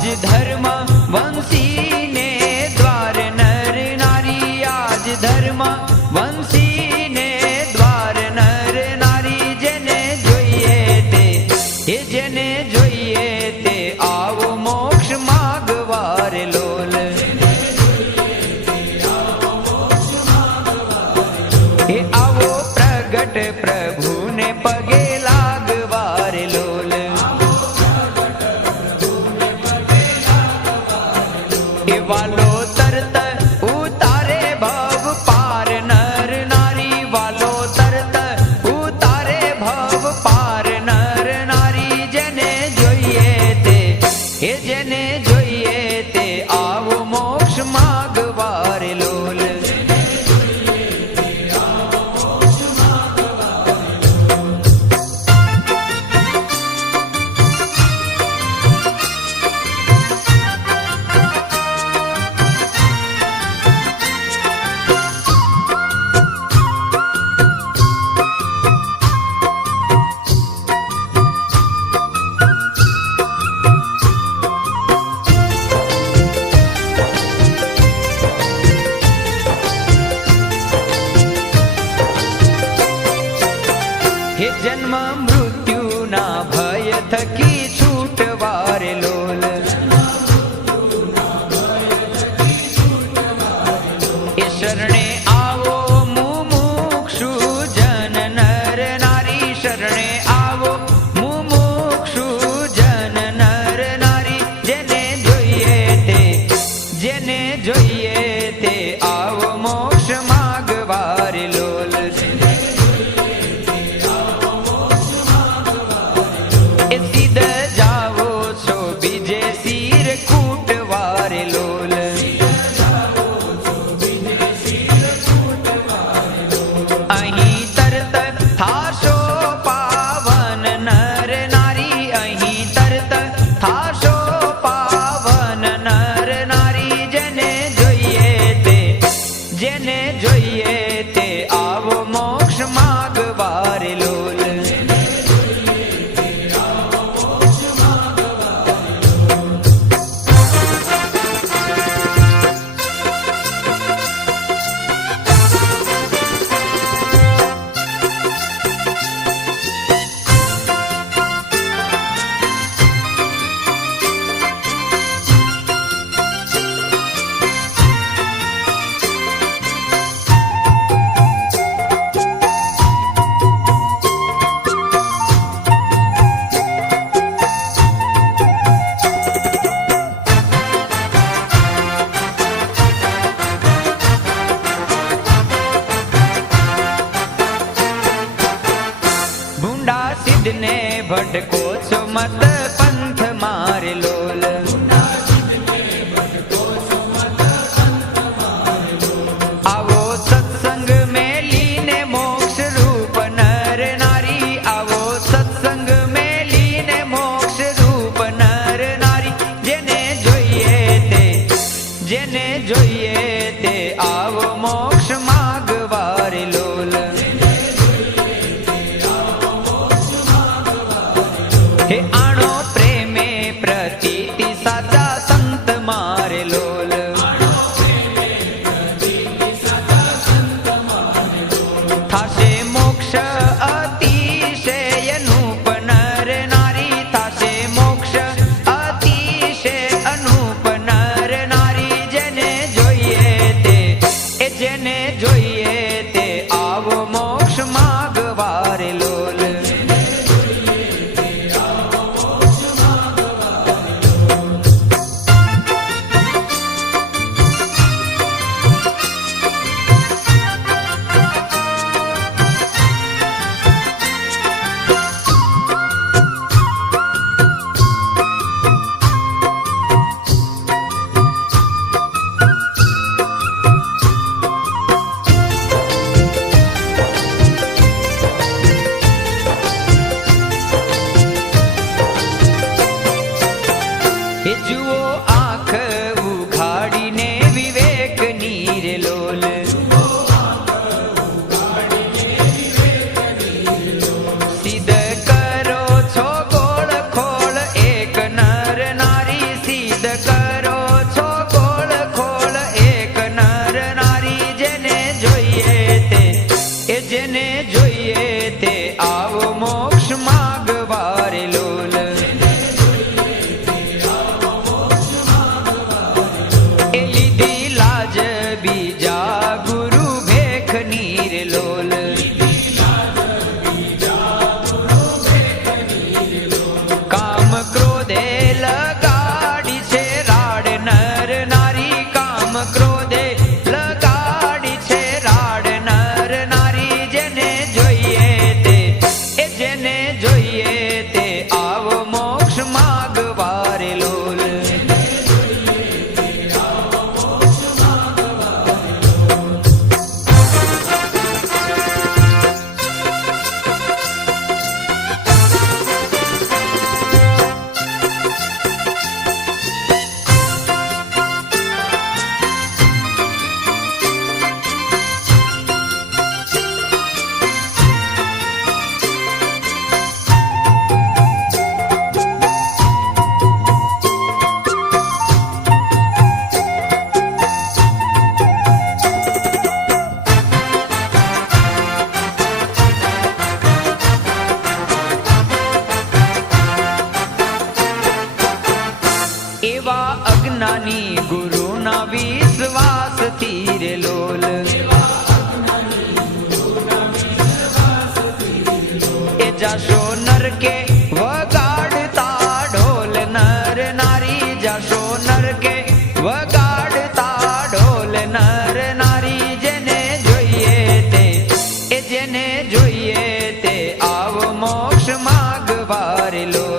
आज धर्म वंशी ने द्वार नर नारी, आज धर्म वंशी ने द्वार नर नारी। जेने જોઈએ તે એ જેને જોઈએ તે આવો મોક્ષ માગવાર લોલ। એ આવો પ્રગટ પ્રભુને પગે લાગવાર લોલ। એ વાલો તરત ઉતારે ભવ પાર નર નારી, વાલો તરત ઉતારે ભવ પાર નર નારી। જેને જોઈએ તે એ જેને જોઈએ તે આવો મોક્ષ માગવાર લોલ। हे जन्म मृत्युना भय थकी छूटवार लोल। ए शरणे आवो मुमुक्षु जन नर नारी, शरणे आवो मुमुक्षु जन नर नारी। जेने જોઈએ તે જેને જોઈએ તે આવો મોક્ષ માગવાર લોલ। એ સીધ જાવો છો બીજે શિર કૂટવાર લોલ। અહીં તરત થાશો પાવન નર નારી, અહીં તરત થાશો પાવન નર નારી। જેને જોઈએ તે જેને જોઈએ તે આવો મોક્ષ માગવાર લોલ। ભૂંડા સિદ્ધને ભટકો છો મત પંથ માર લોલ। આવો સત્સંગ મેલીને મોક્ષ રૂપ નર નારી, આવો સત્સંગ મેલીને મોક્ષ રૂપ નર નારી। જેને જોઈએ તે જેને જોઈએ તે આવો મોક્ષ માગવાર લોલ। हे आणो प्रेमे प्रतीति साचा संत मार लोल। थाशे मोक्ष अतिशय अनूप नर नारी, थाशे मोक्ष अतिशय अनूप नर नारी। जेने જોઈએ તે એ જેને જોઈએ તે આવો મોક્ષ માગવાર લોલ। જાશો નરકે વગાડતા ઢોલ નર નારી જાશો નરકે વગાડતા ઢોલ નર નારી જેને જોઈએ તે એ જેને જોઈએ તે આવ મોક્ષ માર્ગ વારેલો